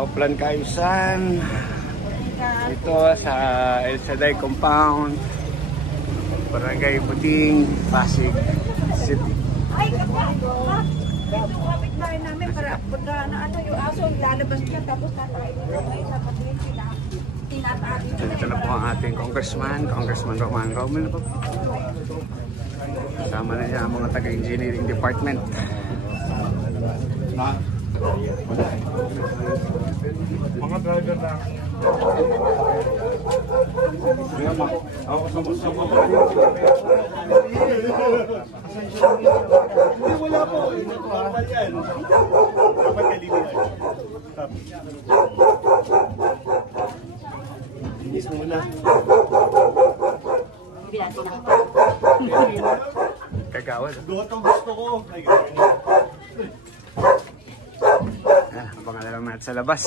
Upland Kaayusan. Ito sa El Saday Compound, Barangay Buting, Pasig City. Ay, kapag! Ito kapit na rin namin para pagka na ano yung aso, lalabas niya tapos tatayin niya sa patuloy sila. Tinatayin niya. Ito na po ang ating Congressman Roman Romel. Kasama na niya ang mga taga-engineering department. Mga driver na. Wala po. Dapat kalimutan. Inis muna. Kagawad. Gotong gusto ko. Abangan na lang natin sa labas.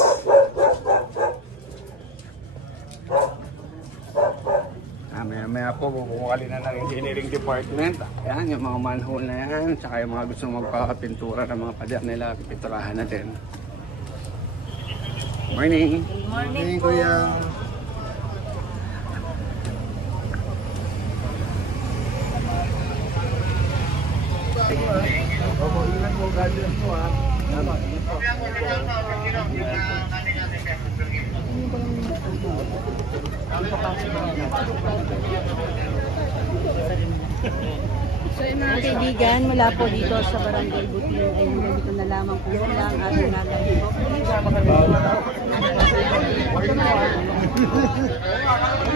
Maya po, bubukali na ng engineering department. Ayan, yung mga manhole na yan. Tsaka yung mga gusto magpapintura ng mga pader nila, pipinturahan natin. Morning! Morning kuya! Ingat mo, guardian po ha. So yung mga kaibigan, mula po dito sa Barangay Buting ay hanggang dito na lamang po sila ang ating nagawin po.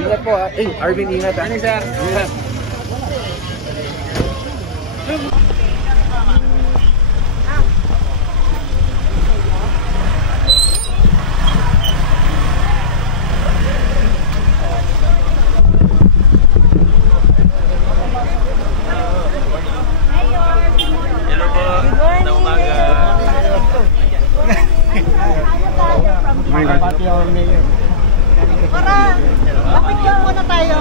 Ingat po ha. Arvin, ingat. Ano sir? Ingat. Para, mapicture muna tayo.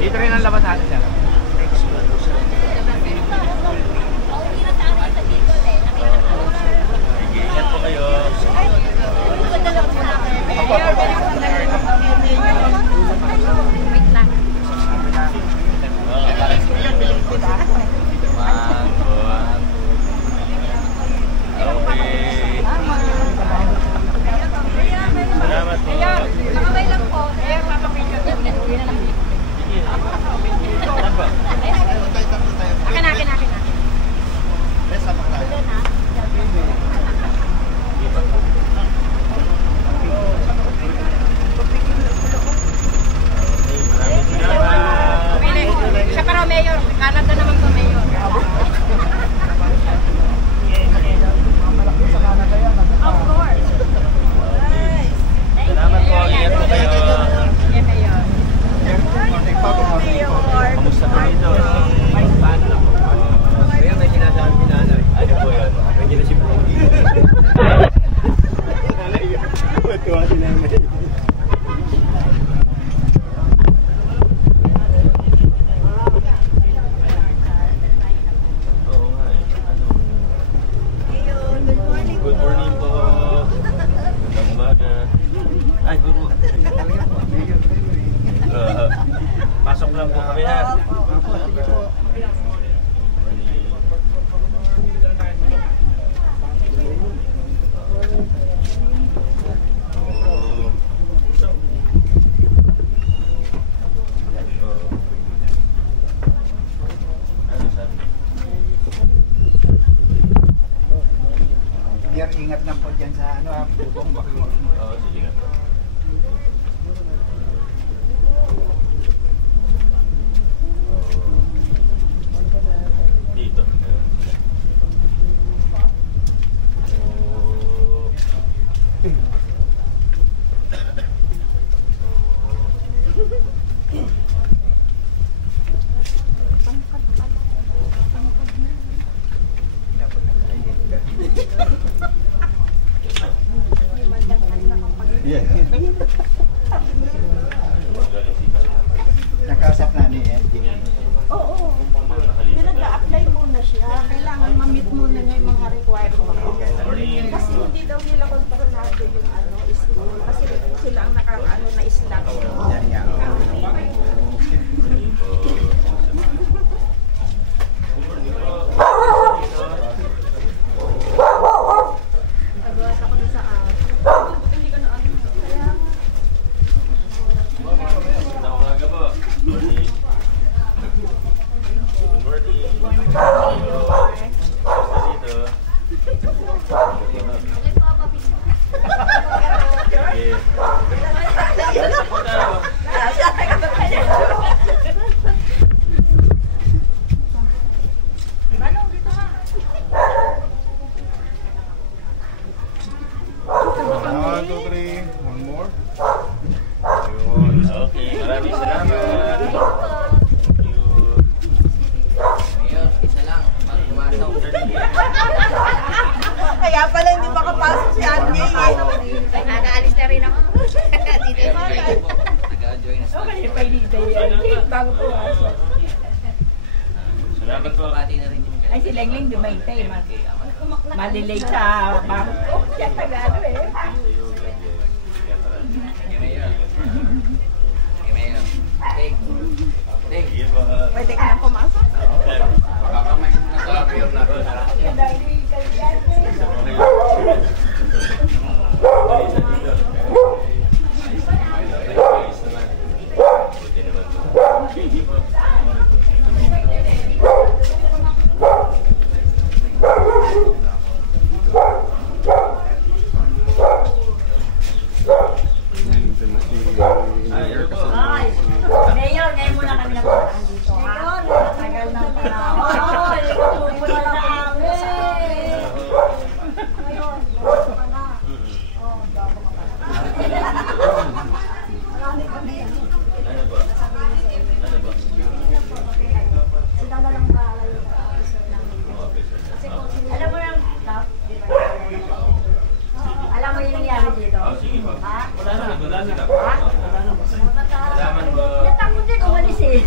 Dito rin ang labas natin siya. Ingat po kayo. Wait lang. Salamat po. Okay lang po. Kaya papapicture na lang. Akin. Siya para mayor. Canada naman po mayor. Of course. Salamat po. Ingat po kayo. Kamusta po dito? Paano lang po? Kaya may sinasabi ni nanay. Ano po yun? Nandiyan na si Brody. Matuwa si nanay. Oo nga eh. Good morning po. Good umaga. Ay, good morning. Pasok lang po kami ha. Ingat lang po dyan sa ano ha, bubong baka. Oo, sige nga. Dito. Yeah. kailangan ma-meet muna niya yung mga requirements. Kasi hindi daw nila kontrolado yung school. Kasi sila ang na-slot. Nagawas ako doon sa hindi ka na kaya Okay, maraming salamat. kaya pala hindi makapasok si Andy. Naalis na rin ako. Okay, bago po aso. Salamat po. Ay, si Lengleng dumaintay. Malilate sa bangko. Siya Tagalog eh. Pwede ka na pumasok. Baka may nag-appear na rin. Mayor, ngayon muna kami nagpuntaan dito, ha? Tagal ng panahon. Tubo na lang kami. Ngayon, ka na. Marami kami. Sila na lang ba? Alam mo lang, alam mo yung nangyari dito? Ha? Wala na. Ha? Salamat po. Natakot din umalis eh.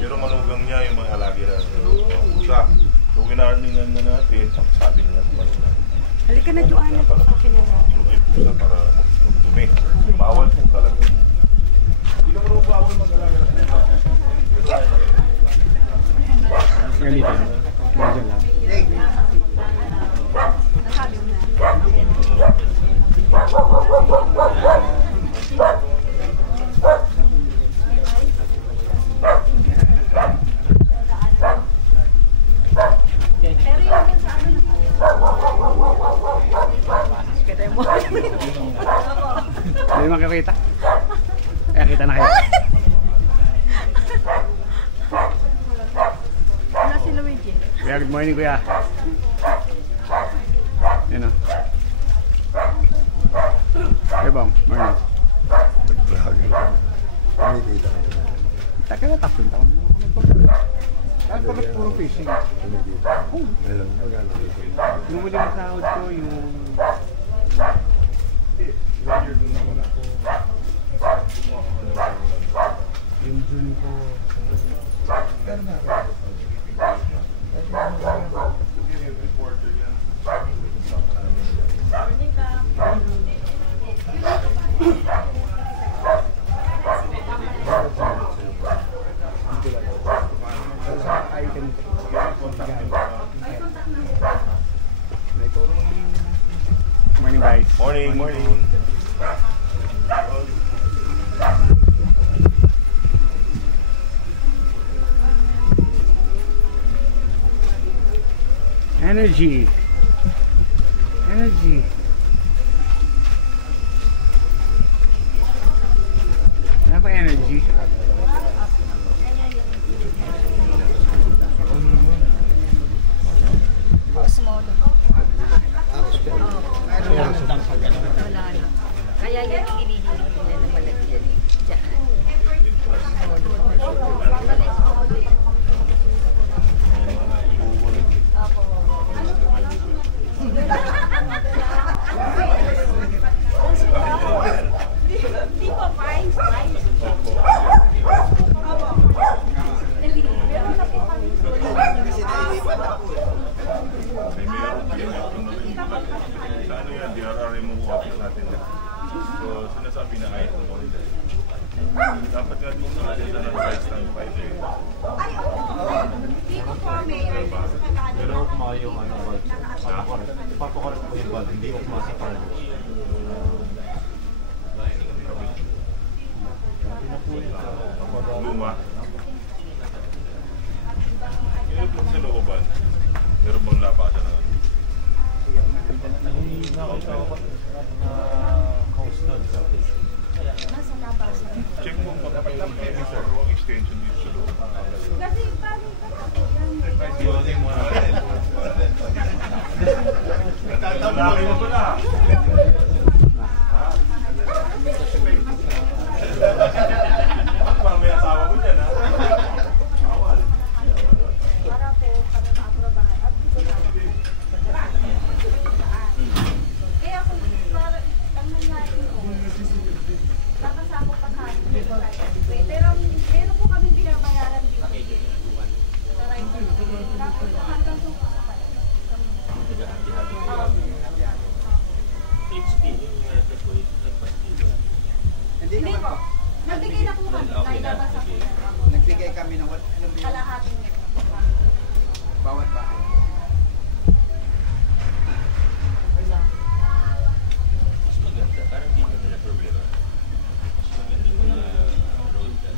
Pero manugang niya yung mga alagi na pusa. So winarningan na natin, sabi nila sa manugang. Halika na, Joanna. Yung ay pusa para magdumi. Bawal po talaga. Hindi naman po bawal mag-alaga na pusa. Ganito. Medyo lang. Nasabi mo na. Pero yung sa ano Hindi makikita. Kaya kita na kayo. Wala si Luigi. Kuya, good morning kuya. Yan o. Kuya Bong, morning. Taka na tapon taon. At bakit puro fishing? Yung muli ng sahod ko, yung... Yung June ko... Morning guys. Morning. Energy. Ano ba energy? Wala na. Kaya yan ang inihiling nila na malagyan. Diyan. So, sinasabi na ayaw mo rin. Dapat nga din sa atin na nag-price ng 5 eh. Ay, oo. Hindi ko po, Mayor. Pero ukma yung ano, ipapakorek po yung bag, hindi ukma sa parang. Luma. Yung sa looban, meron bang labasan na? Nasa labasan. Check mo kung may extension dito sa loob. Kasi paano ka po yan? Iwasin mo na. Lalaki mo pala. Parang may asawa mo dyan, ha? Awal. Para po kami maaprobahan at gusto namin. Kaya ako, parang ang nangyari noon, nakasako pa sa akin. Pero meron po kami binabayaran dito. Sa right tapos hanggang suko pa pala. Hindi po. Nagbigay na po kami. Dahil nabasa po yan. Nagbigay kami ng Kalahating bawat bahay. Mas maganda, parang hindi na problema. Mas maganda yung mga road ka.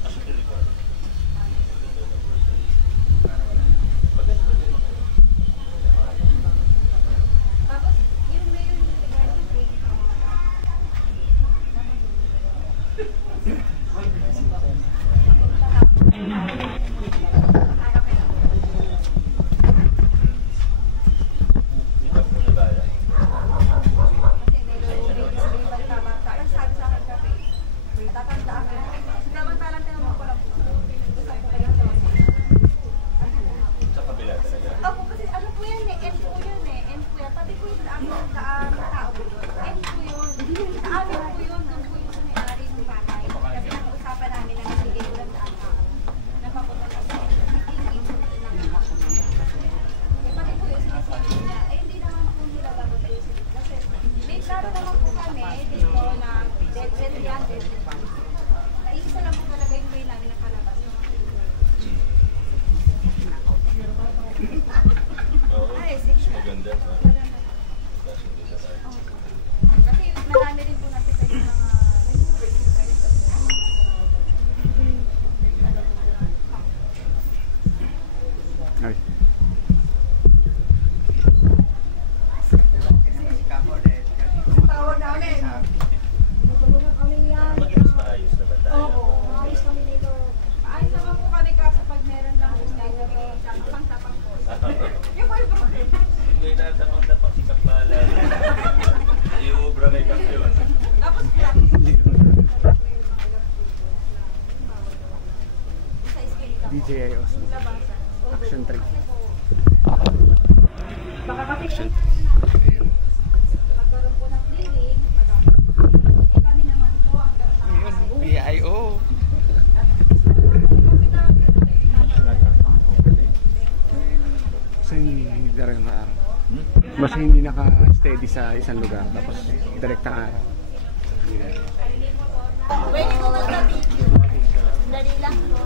Kasi tuloy Tapos, yung mayor yung sa kabila talaga. Opo, kasi ano po yan eh, end po yun eh, end po yan. Pati po yung daan tao po yun, end po yun. Sa amin po yun, doon po yung sa may-ari ng bahay. Kasi nag-uusapan namin na nagbigay ko ng daan tao. Napapunta sa amin. Eh, pati po yung sinasabi niya, eh hindi naman po nila gagawin tayo silip. Kasi may klaro naman po kami dito na dead end yan, dead end pa. Isa lang po talaga yung way namin ng palabas. Oo, Ay, 6 maganda. Kasi hindi na tayo. Kasi marami rin po natin kayo mga Ay. tawag namin. Tutulungan kami yan. Maging mas maayos na ba tayo? Oo, maayos kami dito. Maayos naman po kami kaso pag meron lang po tayo tapang po. Yung po yung problem. May natapang-tapang si Kapala. Yung obra may kapyon. Tapos sa skeleton. DJI Osmo. Labasan. Action 3. Baka kasi Action. magkaroon po ng clearing, kami naman po hanggang sa PIO. Kasi hindi rin na araw. Mas hindi naka-steady sa isang lugar. Tapos direktang araw. Pwede ko magka-video. Dali lang po.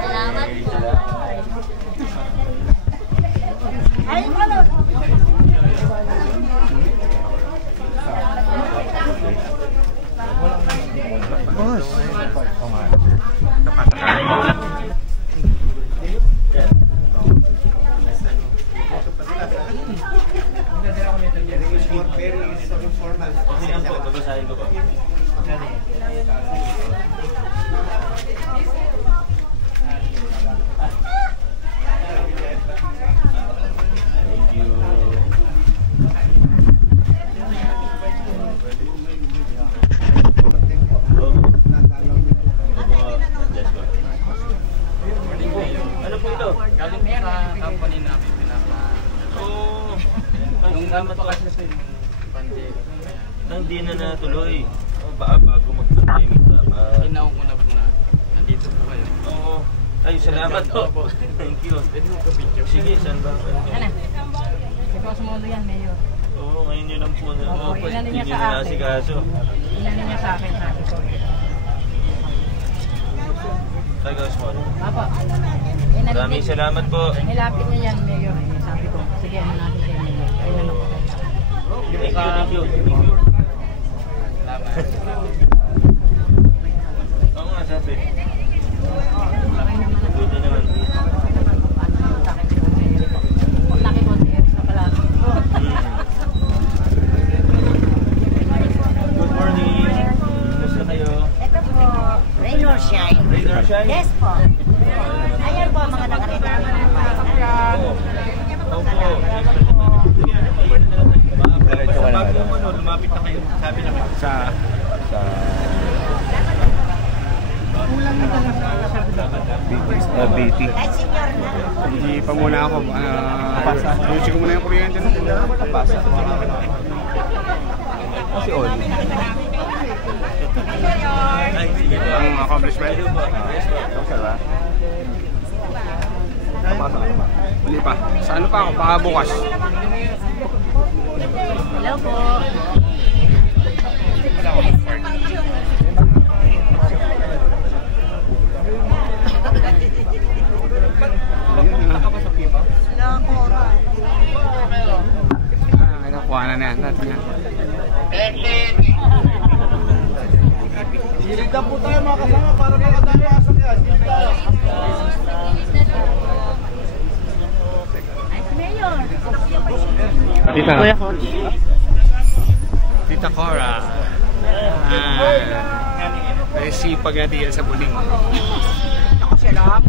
Salamat po. Ay, ano? Boss. Very informal. Ayan po, babasahin ko ba? Thank you. Ano po ito? Galing po sa company namin Oo. Nung ano pa kasi ito yung pandemic. Hindi na natuloy. Baka bago mag-pandemic na. Inaon ko na po na nandito po kayo. Oo. Ay, salamat po. Thank you. Sige, saan ba? Ano? Si Cosmodo yan, Mayor. Oo, ngayon yun lang po. Oo, inano niya Hindi sa na akin. nasikaso. Inano niya sa akin, sabi ko. Tagawas mo. Papa, Maraming salamat po. nilapit niya yan, Mayor. Sabi ko, sige, ano natin kayo, Mayor. Ayun na po. Thank you, thank you. Thank you. Oo nga, sabi. Okay naman. Buti naman. Okay naman. Paano naman sa akin si Jose Eric? Laki ko, Eric na pala. Good morning. Kumusta kayo? Ito po, Rain or Shine. Rain or shine? Yes po. Ayan po ang mga nakarito ng bayan. Opo. Diretso ka na. Lumapit na kayo. Sabi namin. Sa BT. Ay, senyor na. Hindi pa muna ako. Ayusin ko muna yung kuryente na tindahan. Kasi all. Ay, sige po. Ang accomplishment? Yes po. Okay ba? Hindi pa. Sa ano pa ako? Baka bukas. Hello po. Nakuha na yan. Natin yan. Silid po tayo mga kasama para makadami asap yan. Mayor. Tita. Tita Cora. May sipag na diyan sa buling. Ako siya lang.